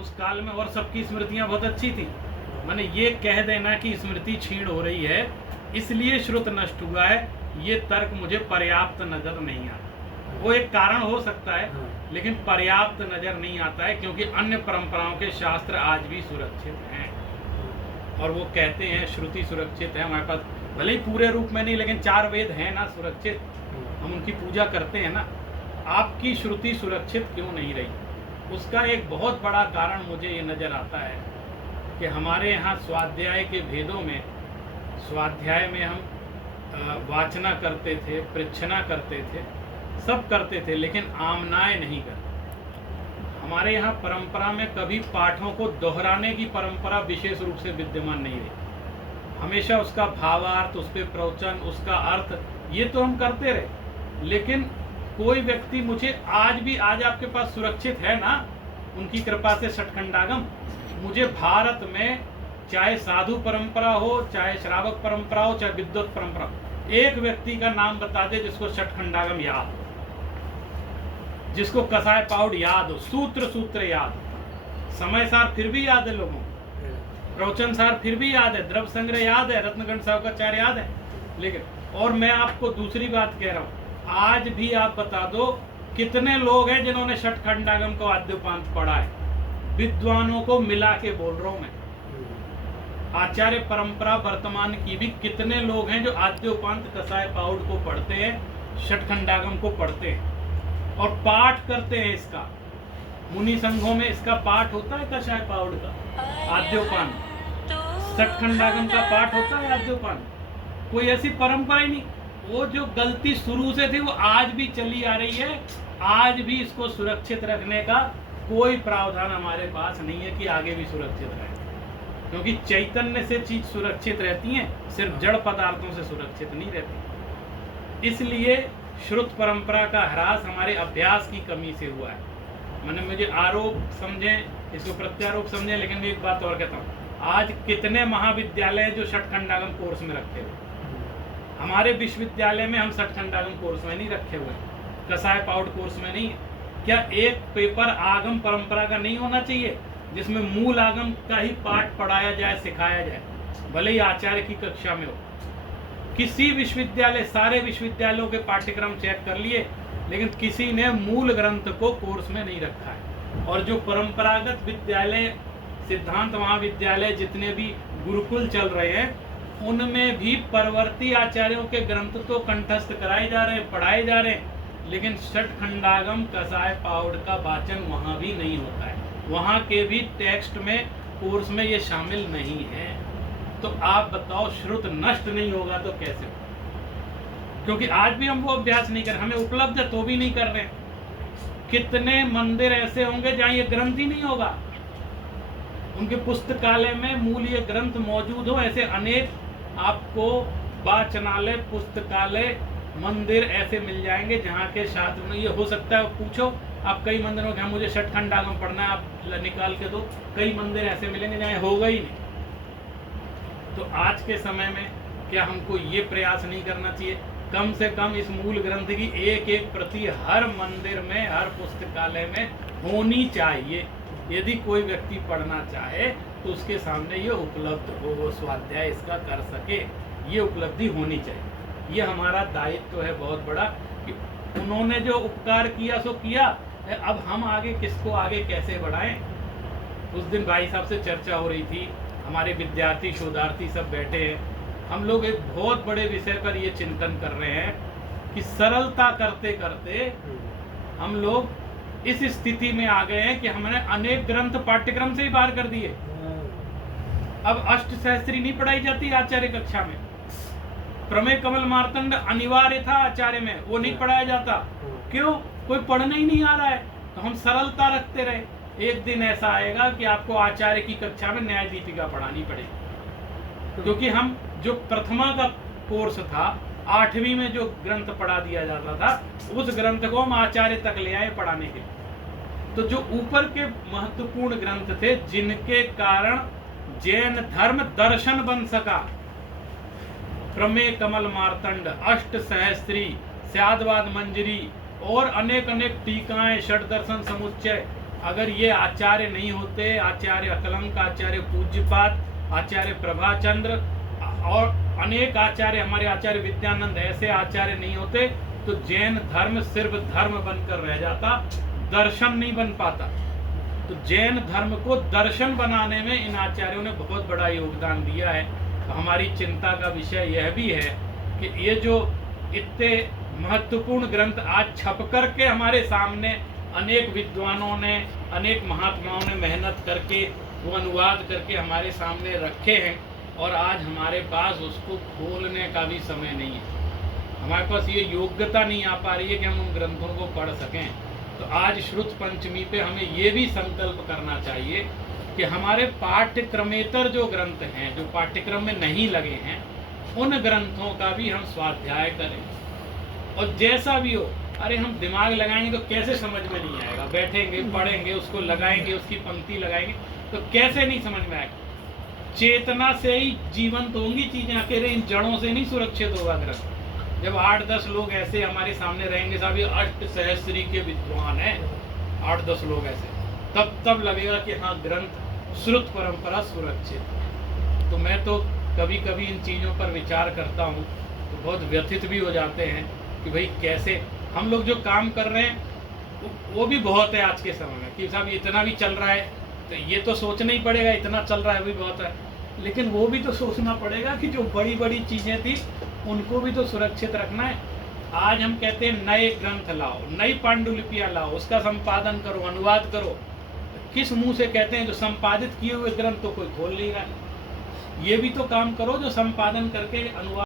उस काल में और सबकी स्मृतियां बहुत अच्छी थी। मैंने ये कह देना कि स्मृति क्षीण हो रही है इसलिए श्रुत नष्ट हुआ है, ये तर्क मुझे पर्याप्त नजर नहीं आता। वो एक कारण हो सकता है लेकिन पर्याप्त नजर नहीं आता है, क्योंकि अन्य परंपराओं के शास्त्र आज भी सुरक्षित हैं और वो कहते हैं श्रुति सुरक्षित है हमारे पास, भले ही पूरे रूप में नहीं लेकिन 4 वेद हैं ना सुरक्षित, हम उनकी पूजा करते हैं ना। आपकी श्रुति सुरक्षित क्यों नहीं रही? उसका एक बहुत बड़ा कारण मुझे ये नज़र आता है कि हमारे यहाँ स्वाध्याय के भेदों में, स्वाध्याय में हम वाचना करते थे, पृच्छना करते थे, सब करते थे, लेकिन आमनाएं नहीं करते। हमारे यहाँ परंपरा में कभी पाठों को दोहराने की परंपरा विशेष रूप से विद्यमान नहीं रही। हमेशा उसका भावार्थ, उस पर प्रवचन, उसका अर्थ, ये तो हम करते रहे। लेकिन कोई व्यक्ति मुझे आज आपके पास सुरक्षित है ना उनकी कृपा से षटखंडागम, मुझे भारत में चाहे साधु परंपरा हो, चाहे श्रावक परंपरा हो, चाहे विद्वत परंपरा हो, एक व्यक्ति का नाम बता दे जिसको षटखंडागम याद हो, जिसको कसाय पाउड याद हो, सूत्र याद हो, समय सार फिर भी याद है लोगों को, प्रवचन सार फिर भी याद है, द्रव्य संग्रह याद है, रत्नगण सावकाचार्य याद है। लेकिन और मैं आपको दूसरी बात कह रहा हूँ, आज भी आप बता दो कितने लोग हैं जिन्होंने षटखंडागम को आद्योपांत पढ़ा है? विद्वानों को मिला के बोल रहा हूं मैं। आचार्य परंपरा वर्तमान की भी कितने लोग हैं जो आद्योपांत कसाय पाउड को पढ़ते हैं, षटखंडागम को पढ़ते हैं और पाठ करते हैं इसका। मुनि संघों में इसका पाठ होता है, कसाय पाउड का, आद्योपांत, षटखंडागम का पाठ होता है आद्योपांत। कोई ऐसी परंपरा ही नहीं। वो जो गलती शुरू से थी वो आज भी चली आ रही है। आज भी इसको सुरक्षित रखने का कोई प्रावधान हमारे पास नहीं है कि आगे भी सुरक्षित रहे, क्योंकि चैतन्य से चीज सुरक्षित रहती है, सिर्फ जड़ पदार्थों से सुरक्षित नहीं रहती। इसलिए श्रुत परंपरा का ह्रास हमारे अभ्यास की कमी से हुआ है। मैंने मुझे आरोप समझे, इसको प्रत्यारोप समझे, लेकिन एक बात और कहता हूँ, आज कितने महाविद्यालय जो षटखंडागम कोर्स में रखे हुए, हमारे विश्वविद्यालय में हम षटखंडागम कोर्स में नहीं रखे हुए, कसाय पाउड कोर्स में नहीं। क्या एक पेपर आगम परंपरा का नहीं होना चाहिए जिसमें मूल आगम का ही पाठ पढ़ाया जाए, सिखाया जाए, भले ही आचार्य की कक्षा में हो? किसी विश्वविद्यालय, सारे विश्वविद्यालयों के पाठ्यक्रम चेक कर लिए, लेकिन किसी ने मूल ग्रंथ को कोर्स में नहीं रखा है। और जो परंपरागत विद्यालय, सिद्धांत महाविद्यालय, जितने भी गुरुकुल चल रहे हैं, उनमें भी परवर्ती आचार्यों के ग्रंथ तो कंठस्थ कराए जा रहे हैं, पढ़ाए जा रहे हैं, लेकिन षटखंडागम कसाय पाउड का वाचन वहाँ भी नहीं होता है। वहाँ के भी टेक्स्ट में, कोर्स में ये शामिल नहीं है। तो आप बताओ, श्रुत नष्ट नहीं होगा तो कैसे होगा? क्योंकि आज भी हम वो अभ्यास नहीं कर रहे, हमें उपलब्ध है तो भी नहीं कर रहे। कितने मंदिर ऐसे होंगे जहाँ ये ग्रंथ ही नहीं होगा, उनके पुस्तकालय में मूल ये ग्रंथ मौजूद हो। ऐसे अनेक आपको वाचनालय, पुस्तकालय, मंदिर ऐसे मिल जाएंगे जहाँ के छात्र में ये हो सकता है। पूछो आप कई मंदिरों के, मुझे षटखंडागम पढ़ना है, आप निकाल के दो, कई मंदिर ऐसे मिलेंगे जहाँ होगा ही नहीं। तो आज के समय में क्या हमको ये प्रयास नहीं करना चाहिए, कम से कम इस मूल ग्रंथ की एक एक प्रति हर मंदिर में, हर पुस्तकालय में होनी चाहिए। यदि कोई व्यक्ति पढ़ना चाहे तो उसके सामने ये उपलब्ध हो, वो स्वाध्याय इसका कर सके, ये उपलब्धि होनी चाहिए। ये हमारा दायित्व है बहुत बड़ा कि उन्होंने जो उपकार किया सो किया, अब हम आगे किसको आगे कैसे बढ़ाएं। उस दिन भाई साहब से चर्चा हो रही थी, हमारे विद्यार्थी, शोधार्थी सब बैठे हैं, हम लोग एक बहुत बड़े विषय पर ये चिंतन कर रहे हैं कि सरलता करते करते हम लोग इस स्थिति में आ गए हैं कि हमने अनेक ग्रंथ पाठ्यक्रम से ही बाहर कर दिए। अब अष्टशास्त्री नहीं पढ़ाई जाती आचार्य कक्षा में, प्रमेय कमल मार्तंड अनिवार्य था आचार्य में, वो नहीं पढ़ाया जाता। क्यों? कोई पढ़ने ही नहीं आ रहा है। तो हम सरलता रखते रहे। एक दिन ऐसा आएगा कि आपको आचार्य की कक्षा में न्याय दीपिका पढ़ानी पड़ेगी, क्योंकि हम जो प्रथमा का कोर्स था, 8वीं में जो ग्रंथ पढ़ा दिया जाता था, उस ग्रंथ को हम आचार्य तक ले आए पढ़ाने के लिए। तो जो ऊपर के महत्वपूर्ण ग्रंथ थे, जिनके कारण जैन धर्म दर्शन बन सका, प्रमेय कमल मार्तंड, अष्ट सहस्त्री, स्यादवाद मंजरी और अनेक अनेक टीकाएं, षट दर्शन समुच्चय, अगर ये आचार्य नहीं होते, आचार्य अकलंक, आचार्य पूज्यपाद, आचार्य प्रभाचंद्र और अनेक आचार्य, हमारे आचार्य विद्यानंद, ऐसे आचार्य नहीं होते तो जैन धर्म सिर्फ धर्म बनकर रह जाता, दर्शन नहीं बन पाता। तो जैन धर्म को दर्शन बनाने में इन आचार्यों ने बहुत बड़ा योगदान दिया है। तो हमारी चिंता का विषय यह भी है कि ये जो इतने महत्वपूर्ण ग्रंथ आज छप करके हमारे सामने अनेक विद्वानों ने, अनेक महात्माओं ने मेहनत करके वो अनुवाद करके हमारे सामने रखे हैं, और आज हमारे पास उसको खोलने का भी समय नहीं है। हमारे पास ये योग्यता नहीं आ पा रही है कि हम उन ग्रंथों को पढ़ सकें। तो आज श्रुत पंचमी पे हमें ये भी संकल्प करना चाहिए कि हमारे पाठ्यक्रमेतर जो ग्रंथ हैं, जो पाठ्यक्रम में नहीं लगे हैं, उन ग्रंथों का भी हम स्वाध्याय करें। और जैसा भी हो, अरे हम दिमाग लगाएंगे तो कैसे समझ में नहीं आएगा, बैठेंगे पढ़ेंगे, उसको लगाएंगे, उसकी पंक्ति लगाएंगे तो कैसे नहीं समझ में आएगा। चेतना से ही जीवंत होंगी चीजें, अकेले इन जड़ों से नहीं सुरक्षित होगा ग्रंथ। जब 8-10 लोग ऐसे हमारे सामने रहेंगे, साहब ये अष्टसहस्त्री के विद्वान हैं, 8-10 लोग ऐसे, तब लगेगा कि हाँ ग्रंथ श्रुत परंपरा सुरक्षित। तो मैं तो कभी कभी इन चीज़ों पर विचार करता हूँ तो बहुत व्यथित भी हो जाते हैं कि भाई कैसे हम लोग जो काम कर रहे हैं वो भी बहुत है आज के समय में, कि साहब इतना भी चल रहा है तो ये तो सोचना ही पड़ेगा, इतना चल रहा है भी बहुत है, लेकिन वो भी तो सोचना पड़ेगा कि जो बड़ी बड़ी चीज़ें थी उनको भी तो सुरक्षित रखना है। आज हम कहते हैं नए ग्रंथ लाओ, नई पांडुलिपियाँ लाओ, उसका संपादन करो, अनुवाद करो। किस मुंह से कहते हैं जो संपादित किए हुए ग्रंथ तो कोई खोल नहीं रहा है। ये भी तो काम करो जो संपादन करके अनुवाद